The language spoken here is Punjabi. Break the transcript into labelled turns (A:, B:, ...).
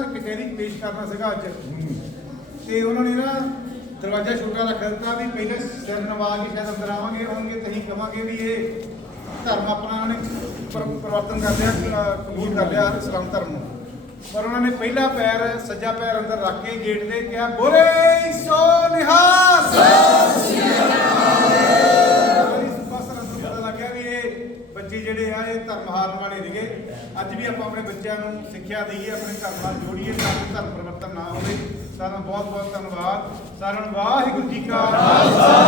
A: ਨਾ ਕਚਹਿਰੀ ਪੇਸ਼ ਕਰਨਾ ਸੀਗਾ ਅੱਜ ਤੇ ਉਹਨਾਂ ਨੇ ਨਾ ਦਰਵਾਜ਼ਾ ਛੋਟਾ ਰੱਖ ਦਿੱਤਾ ਵੀ ਪਹਿਲੇ ਸਿਰ ਨਵਾ ਕੇ ਸ਼ਾਇਦ ਅੰਦਰ ਆਵਾਂਗੇ ਹੋਣਗੇ ਤਹੀਂ ਕਵਾਂਗੇ ਵੀ ਇਹ ਧਰਮ ਆਪਣਾ ਨੇ ਪਰਿਵਰਤਨ ਕਰ ਲਿਆ ਕਬੂਲ ਕਰ ਲਿਆ ਇਸਲਾਮ ਧਰਮ ਨੂੰ ਪਰ ਉਹਨਾਂ ਨੇ ਪਹਿਲਾ ਪੈਰ ਸੱਜਾ ਪੈਰ ਅੰਦਰ ਰੱਖ ਕੇ ਗੇਟ ਦੇ ਕਿਹਾ ਬੋਲੇ ਸੋ ਬੱਚੇ ਜਿਹੜੇ ਆ ਇਹ ਧਰਮ ਹਾਰਨ ਵਾਲੇ ਨਹੀਂਗੇ ਅੱਜ ਵੀ ਆਪਾਂ ਆਪਣੇ ਬੱਚਿਆਂ ਨੂੰ ਸਿੱਖਿਆ ਦਈਏ ਆਪਣੇ ਧਰਮ ਨਾਲ ਜੋੜੀਏ ਤਾਂ ਕਿ ਧਰਮ ਪਰਿਵਰਤਨ ਨਾ ਹੋਵੇ ਸਾਰਾ ਬਹੁਤ ਬਹੁਤ ਧੰਨਵਾਦ ਸਾਰਿਆਂ ਨੂੰ ਵਾਹਿਗੁਰੂ ਜੀ ਕਾ ਖਾਲਸਾ